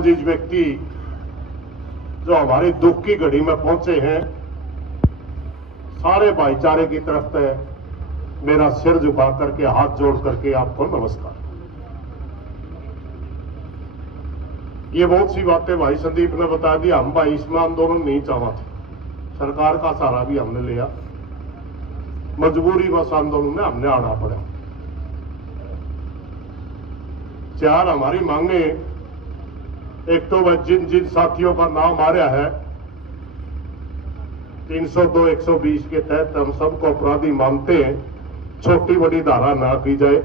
जिस व्यक्ति जो हमारी दुख की घड़ी में पहुंचे हैं, सारे भाईचारे की तरफ से मेरा सिर झुका करके हाथ जोड़ करके आपको नमस्कार। ये बहुत सी बातें भाई संदीप ने बता दी। हम भाई इसमें आंदोलन नहीं चाहते थे, सरकार का सहारा भी हमने लिया, मजबूरी बस आंदोलन में हमने आना पड़ा। चार हमारी मांगे, एक तो वह जिन जिन साथियों का नाम आ रहा है 302 120 के तहत हम सबको अपराधी मानते हैं, छोटी बड़ी धारा ना की जाए,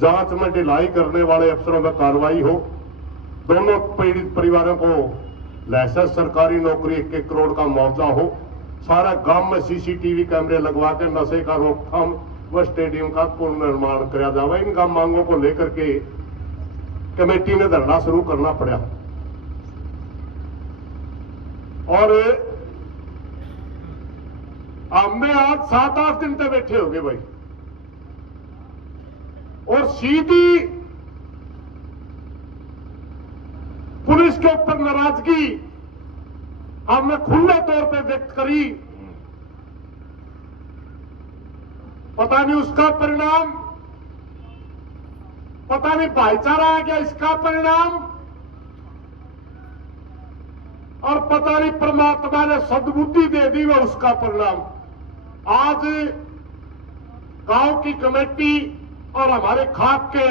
जांच में ढिलाई करने वाले अफसरों में कार्रवाई हो, दोनों पीड़ित परिवारों को लाइसेंस सरकारी नौकरी 1 करोड़ का मुआवजा हो, सारा गांव में सीसीटीवी कैमरे लगवा के नशे का रोकथाम व स्टेडियम का पुनर्निर्माण किया जाए। इन मांगों को लेकर के कमेटी ने धरना शुरू करना पड़ा और हमने आज 7-8 दिन तक बैठे हो गए भाई, और सीधी पुलिस के ऊपर नाराजगी हमने खुले तौर पे व्यक्त करी। पता नहीं उसका परिणाम, पता नहीं भाईचारा आ गया इसका परिणाम, और पता नहीं परमात्मा ने सद्बुद्धि दे दी वह उसका परिणाम। आज गांव की कमेटी और हमारे खाप के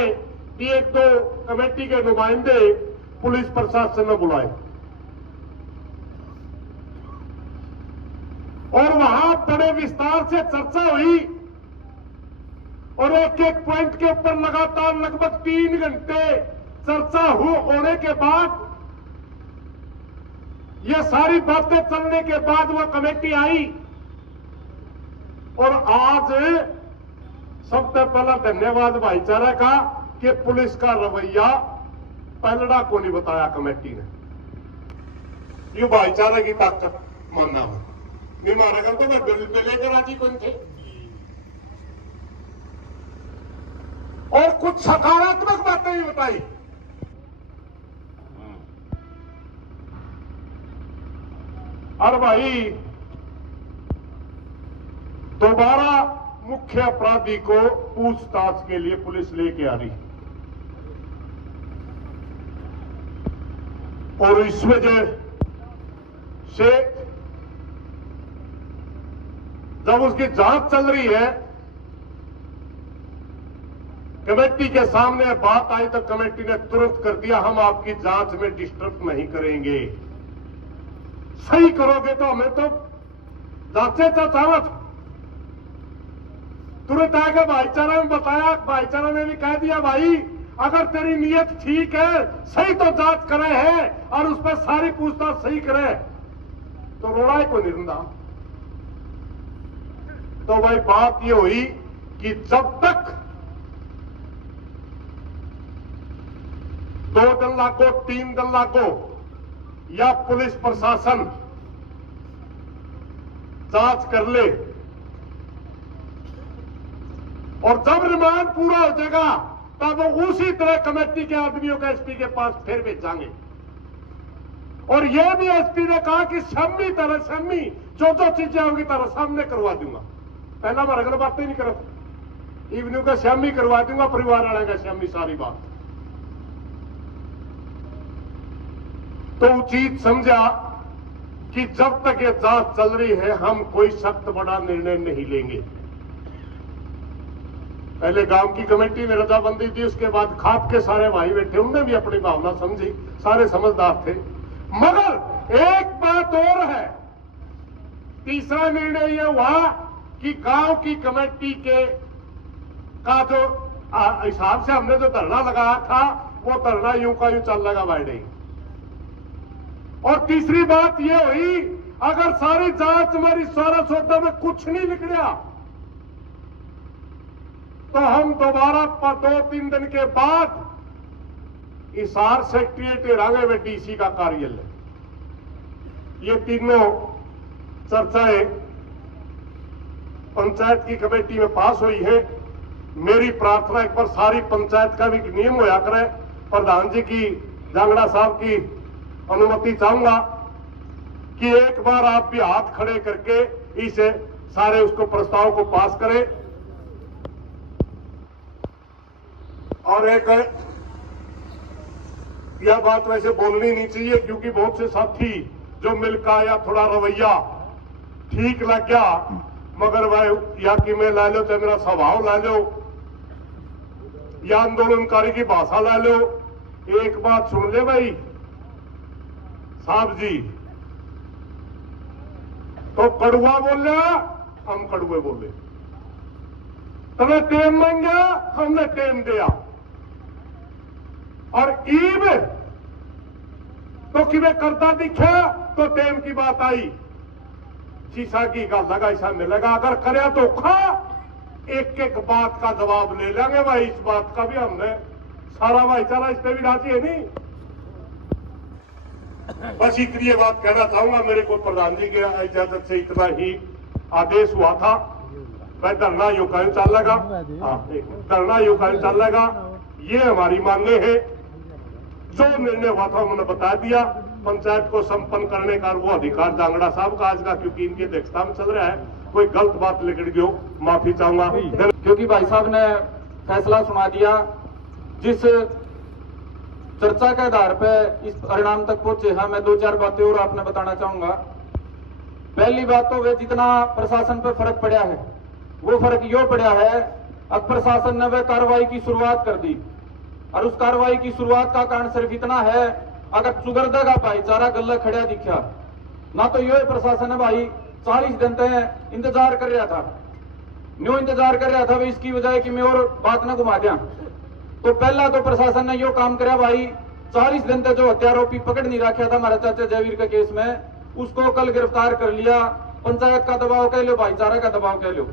भी 1-2 कमेटी के नुमाइंदे पुलिस प्रशासन ने बुलाए और वहां बड़े विस्तार से चर्चा हुई और एक पॉइंट के ऊपर लगातार लगभग 3 घंटे चर्चा होने के बाद, ये सारी बातें चलने के बाद वह कमेटी आई और आज सबसे पहला धन्यवाद भाईचारा का कि पुलिस का रवैया पलड़ा को नहीं बताया कमेटी ने। ये भाईचारा की ताकत मानना हो, नहीं मारेगा तो मैं बिल पे लेकर राजी कौन थे। और कुछ सकारात्मक बातें भी बताई। और भाई दोबारा मुख्य अपराधी को पूछताछ के लिए पुलिस लेके आ रही, और इस वजह से जब उसकी जांच चल रही है, कमेटी के सामने बात आई तो कमेटी ने तुरंत कर दिया, हम आपकी जांच में डिस्टर्ब नहीं करेंगे, सही करोगे तो हमें तो जांचे चाहत। तुरंत आगे भाईचारा ने बताया, भाईचारा ने भी कह दिया भाई अगर तेरी नीयत ठीक है, सही तो जांच करे है और उस पर सारी पूछताछ सही करे तो रोड़ा को निरंदा। तो भाई बात ये हुई कि जब तक 2 दिन लागो 3 दिन लागो या पुलिस प्रशासन जांच कर ले और जब रिमांड पूरा हो जाएगा तब उसी तरह कमेटी के आदमियों को एसपी के पास फिर भेजांगे। और यह भी एसपी ने कहा कि शामी जो चीजें होंगी तरह सामने करवा दूंगा। पहला मैं अगर बातें नहीं करता, इवनिंग का शामी करवा दूंगा, परिवार वाले का शामी, सारी बात। तो उचित समझा कि जब तक ये जांच चल रही है हम कोई सख्त बड़ा निर्णय नहीं लेंगे। पहले गांव की कमेटी ने रजाबंदी दी, उसके बाद खाप के सारे भाई बैठे, उनने भी अपनी भावना समझी, सारे समझदार थे। मगर एक बात और है, तीसरा निर्णय यह हुआ कि गांव की कमेटी के का जो हिसाब से हमने जो धरना लगाया था वो धरना यूं का यूं चल लगा बैठे। और तीसरी बात यह हुई अगर सारी जांच हमारी सारा सौदा में कुछ नहीं निकला तो हम दोबारा 2-3 दिन के बाद हिसार सेक्रेटरीट हिरांगे में डीसी का कार्यालय। ये तीनों चर्चाएं पंचायत की कमेटी में पास हुई है। मेरी प्रार्थना एक बार सारी पंचायत का भी नियम होया करे, प्रधान जी की जांगड़ा साहब की अनुमति चाहूंगा कि एक बार आप भी हाथ खड़े करके इस सारे उसको प्रस्ताव को पास करें। और एक यह बात वैसे बोलनी नहीं चाहिए क्योंकि बहुत से साथी जो मिलका या थोड़ा रवैया ठीक लग गया, मगर वह या कि मैं ला लो चाहे मेरा स्वभाव ला लो या आंदोलनकारी की भाषा ला लो, एक बात सुन ले भाई साहब जी, तो कड़ुआ बोल रहा हम कड़ुए बोले, तुम्हें टेम मांगा हमने टेम दिया, और ईब तो कि वे करता दिखा तो टेम की बात आई, शीशा की गल लगा ऐसा मिलेगा, अगर करे तो खा एक एक बात का जवाब ले लेंगे भाई, इस बात का भी हमने सारा भाईचारा इस पे भी राजी है नहीं। बस इतनी ये बात कहना चाहूंगा, मेरे को प्रधान जी के इजाजत से इतना ही आदेश हुआ था, मैं धरना युकायु चलेगा, धरना युकायु चलेगा, ये हमारी मांगे है, जो निर्णय हुआ था उन्होंने बता दिया, पंचायत को संपन्न करने का वो अधिकार जांगड़ा साहब का आज का, क्योंकि इनकी अध्यक्षता में चल रहा है, कोई गलत बात लिखड़ गई हो माफी चाहूंगा, क्योंकि भाई साहब ने फैसला सुना दिया, जिस चर्चा के आधार पे इस परिणाम तक पहुंचे हैं। मैं दो चार बातें और आपने बताना चाहूंगा। पहली बात तो वे जितना प्रशासन पे फर्क पड़ा है, वो फर्क यो पड़ा है, अब प्रशासन ने वह कार्रवाई की शुरुआत कर दी, और उस कार्रवाई की शुरुआत का कारण सिर्फ इतना है, अगर चुगरदा का भाईचारा गल्ला खड़ा दिखा ना, तो यो प्रशासन है भाई 40 दिन तक इंतजार कर रहा था, न्यू इंतजार कर रहा था भाई, इसकी वजह कि मैं और बात न घुमा दिया। तो पहला तो प्रशासन ने यो काम कराया भाई, 40 दिन तक जो हत्यारोपी पकड़ नहीं रखा था हमारा चाचा जयवीर के केस में, उसको कल गिरफ्तार कर लिया, पंचायत का दबाव कह लो, भाईचारा का दबाव कह लो।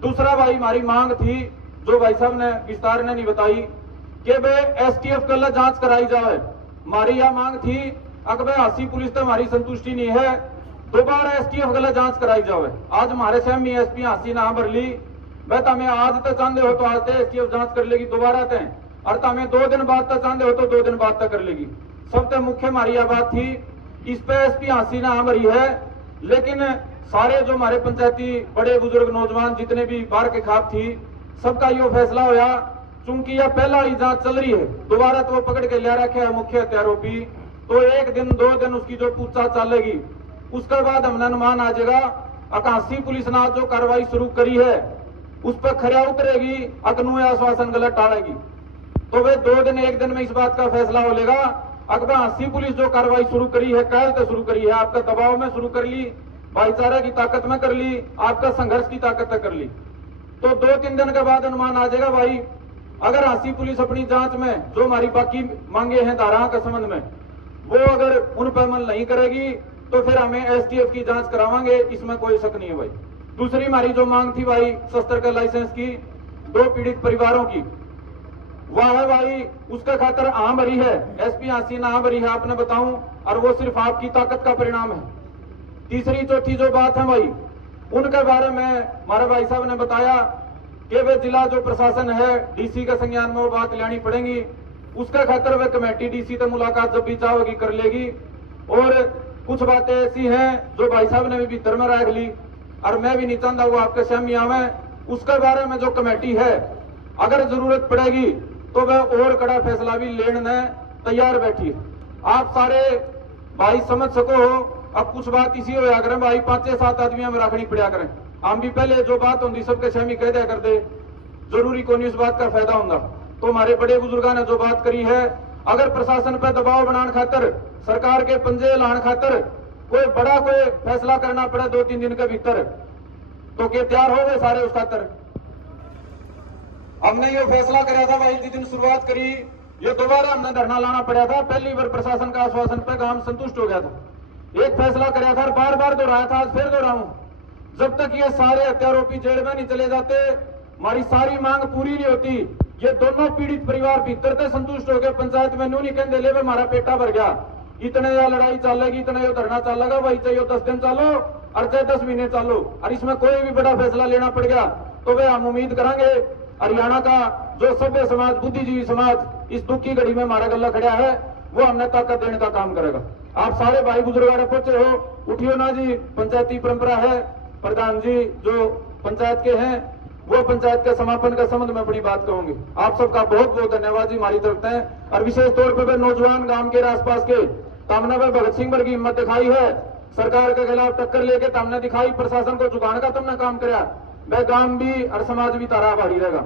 दूसरा भाई हमारी मांग थी, जो भाई साहब ने विस्तार ने नहीं बताई, कि वे एसटीएफ कल जांच कराई जाए। हमारी यह मांग थी, अगर हासी पुलिस तो हमारी संतुष्टि नहीं है, दोबारा एसटीएफ गलत जांच कराई जाए। आज हमारे से एसपी हासी ना भर ली, वह तमें आज तक चाहते हो तो आज तक एसटीएफ जांच कर लेगी दोबारा तय, और तमें 2 दिन बाद तक चाहते हो तो 2 दिन बाद तक कर लेगी। सबसे मुख्य हमारी यह बात थी, इस पे एसपी हासी ना भरी है, लेकिन सारे जो हमारे पंचायती बड़े बुजुर्ग नौजवान जितने भी बाहर के खाप थी, सबका यो फैसला होया, चूंकि यह पहला वाली जांच चल रही है, दोबारा तो वो पकड़ के लिया रखे है मुख्य हत्यारोपी, तो 1 दिन 2 दिन उसकी जो पूछताछ चलेगी, उसके बाद हमने अनुमान आ जाएगा, अकाशी पुलिस ने जो कार्रवाई शुरू करी है उस पर खरा उतरेगी, अकनू आश्वासन गलत टालेगी, तो वे 2 दिन 1 दिन में इस बात का फैसला हो लेगा। अकबर हासी पुलिस जो कार्रवाई शुरू करी है, कल तो शुरू करी है, आपका दबाव में शुरू कर ली, भाईचारा की ताकत में कर ली, आपका संघर्ष की ताकत में कर ली, तो 2-3 दिन के बाद अनुमान आ जाएगा भाई, अगर हासी पुलिस अपनी जांच में जो हमारी बाकी मांगे हैं धाराओं के संबंध में, वो अगर उन पर अमल नहीं करेगी तो फिर हमें एसटीएफ की जांच करावांगे, इसमें कोई शक नहीं है भाई। दूसरी हमारी जो मांग थी भाई शस्त्र के लाइसेंस की 2 पीड़ित परिवारों की, वह है भाई, उसका खातर आम भरी है, एसपी हासी ना भरी है, आपने बताऊं, और वो सिर्फ आपकी ताकत का परिणाम है। तीसरी चौथी जो बात है भाई, उनके बारे में हमारे भाई साहब ने बताया कि वे जिला जो प्रशासन है, डीसी के संज्ञान में वो बात लेनी पड़ेगी, उसका खातर वे कमेटी डीसी से मुलाकात जब भी चाहोगी कर लेगी, और कुछ बातें ऐसी हैं जो भाई साहब ने भी भीतर में रख ली, और मैं भी नहीं चाहता वो आपके सहमी आवे, उसके बारे में जो कमेटी है, अगर जरूरत पड़ेगी तो वह और कड़ा फैसला भी लेने तैयार बैठी है। आप सारे भाई समझ सको हो, अब कुछ बात इसी हो करें भाई, 5-7 आदमी हमें रखनी पड़ा करें, हम भी पहले जो बात होती सबके सहमी कह दिया कर दे, जरूरी को नहीं उस बात का फायदा होगा। तो हमारे बड़े बुजुर्गों ने जो बात करी है, अगर प्रशासन पर दबाव बनाने खातर, सरकार के पंजे लाने खातर कोई बड़ा कोई फैसला करना पड़े 2-3 दिन के भीतर, तो क्या तैयार हो गए सारे उस खातर? हमने ये फैसला कराया था भाई, जिस दिन शुरुआत करी, ये दोबारा हमने धरना लाना पड़ा था, पहली बार प्रशासन का आश्वासन पे काम संतुष्ट हो गया था, एक फैसला कराया था, बार बार दोहराया था, आज फिर दोहराऊं, जब तक ये सारे हत्यारोपी जेल में नहीं चले जाते, हमारी सारी मांग पूरी नहीं होती। ये दोनों पीड़ित परिवार भीतर से संतुष्ट हो गए, पंचायत में न्यू नहीं कहते ले हमारा पेटा भर गया, इतने या लड़ाई चलेगी, इतना यो धरना चलेगा भाई, चाहे 10 दिन चालो और चाहे 10 महीने चालो, और इसमें कोई भी बड़ा फैसला लेना पड़ गया तो वे हम उम्मीद करेंगे हरियाणा का जो सभ्य समाज, बुद्धिजीवी समाज इस दुख की घड़ी में हमारा गला खड़ा है, वो हमने ताकत देने का काम करेगा। आप सारे भाई बुजुर्ग पहुंचे हो, उठियो ना जी। पंचायती परंपरा है, प्रधान जी जो पंचायत के हैं वो पंचायत के समापन के संबंध में अपनी बात कहूंगी। आप सबका बहुत बहुत धन्यवाद जी हमारी तरफ से। और विशेष तौर पर नौजवान गांव के आसपास के तामना में भगत सिंह वर्ग की हिम्मत दिखाई है, सरकार के खिलाफ टक्कर लेके तामने दिखाई, प्रशासन को झुकाने का तुमने काम कराया, वह गांव भी और समाज भी तारा आभारी रहेगा।